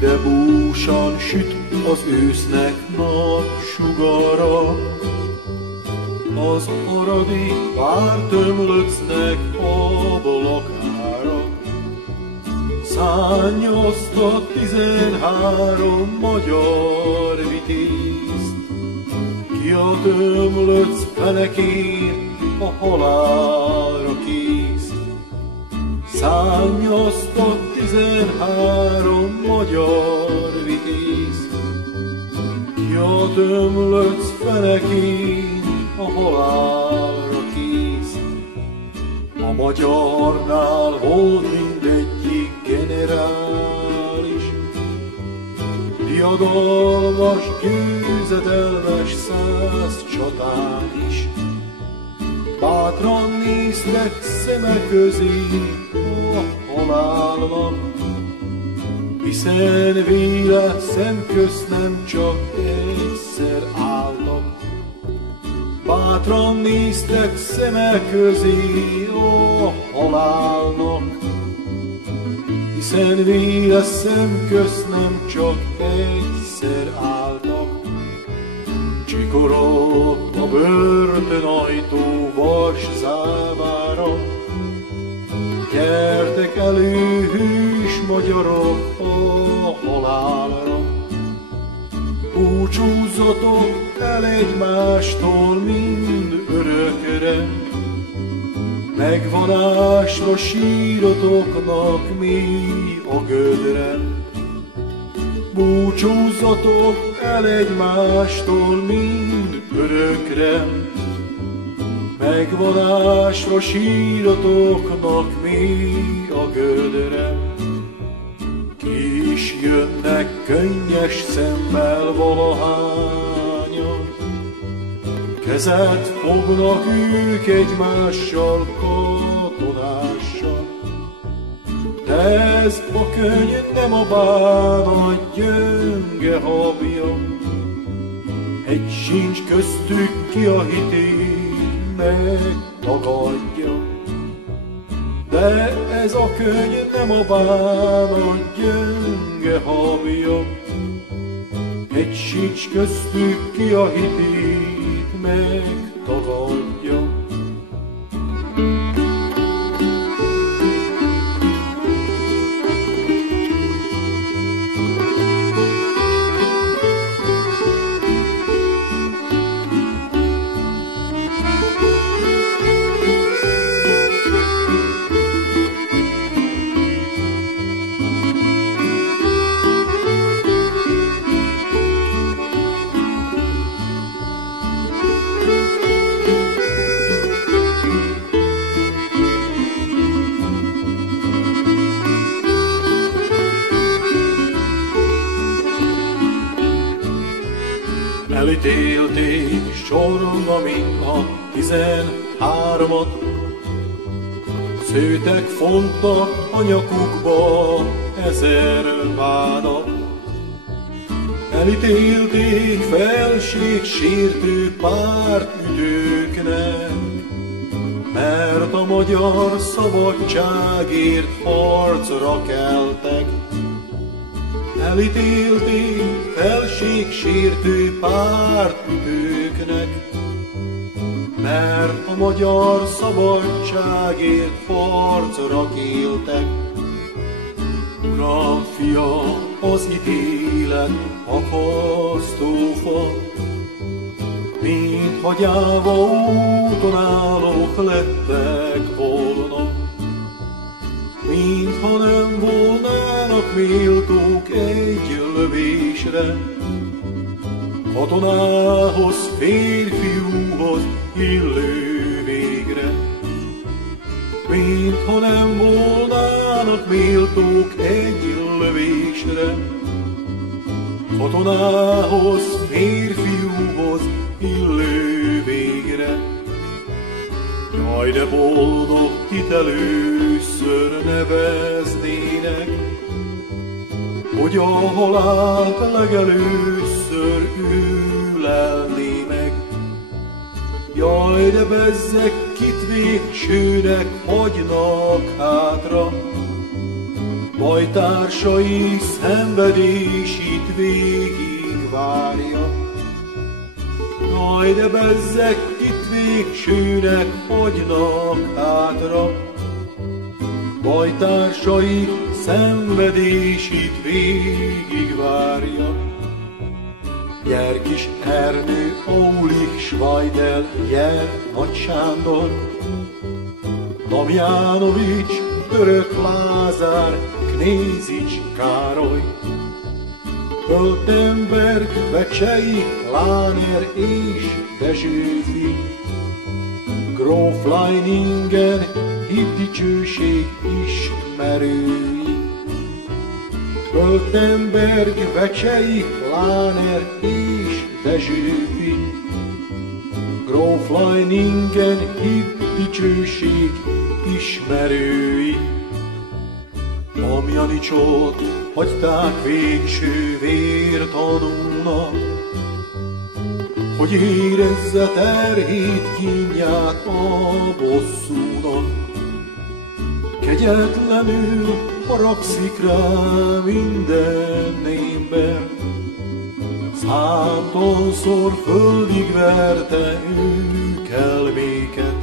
De búsan süt az ősznek napsugara, az aradi vártömlöcnek ablakára. Szánnyozta 13 magyar vitézt, ki a tömlöc fenekén a halálra kész. Szánnyozta 13 magyar vitéz, ki a tömlöc fenekén a halálra kész. A magyarnál volt mindegyik generális, diadalmas, győzedelmes 100 csatán is. Bátran néztek szemek közé a halálnak, hiszen véle szemközt nem csak egyszer álltak. Bátran néztek szemek közé a halálnak, hiszen véle szemközt nem csak egyszer álltak. Csikorott a börtönajtó vas závára, gyertek elő, hős magyarok, a halálra. Búcsúzzatok el egymástól mind örökre, megvonásra sírotoknak mély a gödre. Búcsúzzatok el egymástól mind örökre, megvonásra sírotoknak mély a gödre. Ki is jönnek könnyes szemmel valahányan, kezet fognak ők egymással katonással. De ez a könny nem a bánat gyönge habja, egy sincs köztük, ki a hitét megtagadja. De ez a könny nem a bánat gyönge habja, egy sincs köztük, ki a hitét megtagadja. Elítélték sorba mind a 13-at, szőtek fontak a nyakukba 1000 vádat. Elítélték felségsértő pártügyőknek, mert a magyar szabadságért harcra keltek. Elítélték felségsértő pártütőknek, mert a magyar szabadságért harcra kéltek. Uram, fia, az ítélet akasztófa, mint hagyáva úton állók lettek volna, mintha nem volnának méltók egy lövésre, katonához, férfiúhoz illő végre. Mintha nem volnának méltók egy lövésre, katonához, férfiúhoz illő végre. Jaj, de boldog, kit először neveznének, hogy a halált legelőször ő lelné meg. Jaj, de bezzeg, kit végsőnek hagynak hátra, bajtársai szenvedését végig várja. Jaj, de bezzeg, kit végsőnek hagynak hátra, bajtársai szenvedését végig várja. Gyer kis Ernő, Aulich, Schweidel, gyer Nagy Sándor, Damjanovics, Török Lázár, Knézics Károly, Töltenberg, Vecsei, Láner és Dezsőfi, Gróf Leiningen, hitt dicsőség ismerői. Töltenberg, Vecsei, Láner és Dezsőfi, Gróf Leiningen, hitt dicsőség ismerői. Damjanicsot hagyták végső vértanúnak, hogy érezze terhét, kínját a bosszúnak. Kegyetlenül haragszik rá minden ember, számtalanszor földig verte ők elméket.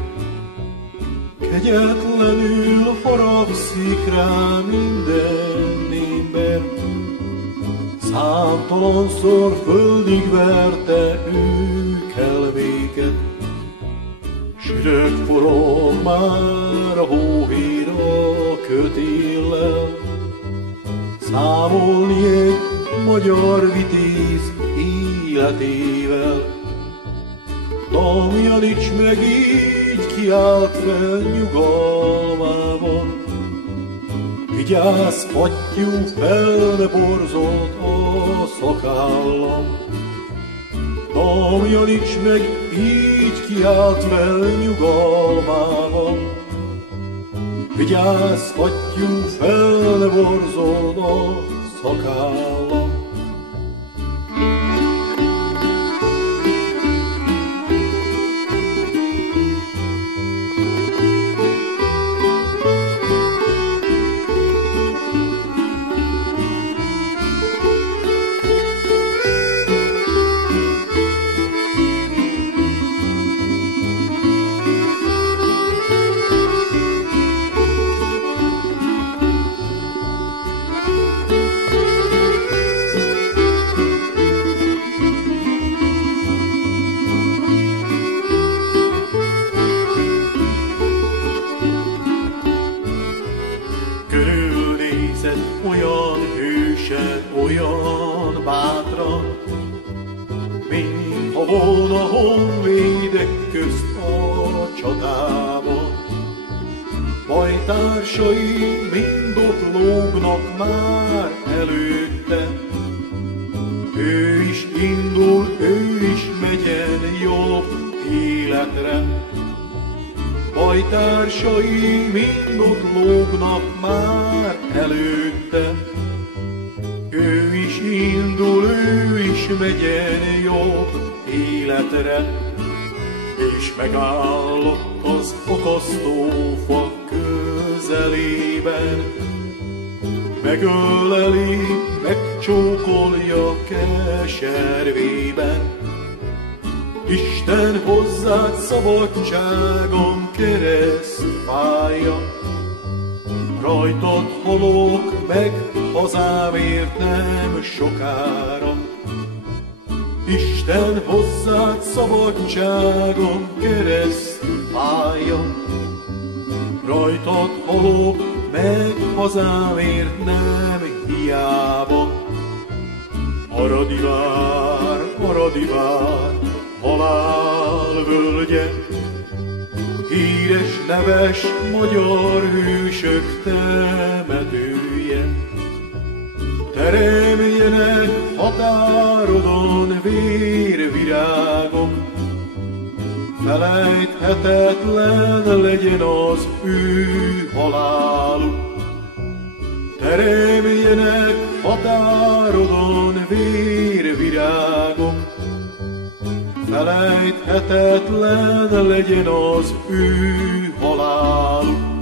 Kegyetlenül haragszik rá minden ember, számtalanszor földig verte ők elméket. Sürög forog már a hóhér a kötéllel, számolni egy magyar vitéz életével. Damjanics meg így kiállt fel nyugalmában, vigyázz, fattyú, fel ne borzolt a szakállam. Damjanics meg így kiállt fel nyugalmában, vigyázz, fattyú, fel ne borzolt a szakállam. Olyan hősen, olyan bátran, mintha volna honvédek közt a csatában. Bajtársai mind ott lógnak már előtte, ő is indul, ő is megyen jobb életre. Bajtársai mind ott lógnak már előtte, ő is indul, ő is megyen jobb életre. És megállott az akasztófa közelében, megöleli, megcsókolja keservében. Isten hozzád szabadságom keresztfája, rajtad halok meg hazámért nem sokára. Isten hozzád szabadságom keresztfája, rajtad halok meg hazámért nem hiába. Aradi vár, halál völgye, híres, neves magyar hősök temetője. Teremjenek határodon vérvirágok. Felejthetetlen legyen az ő haláluk. Teremjenek határodon vérvirágok. Felejthetetlen legyen az ő haláluk.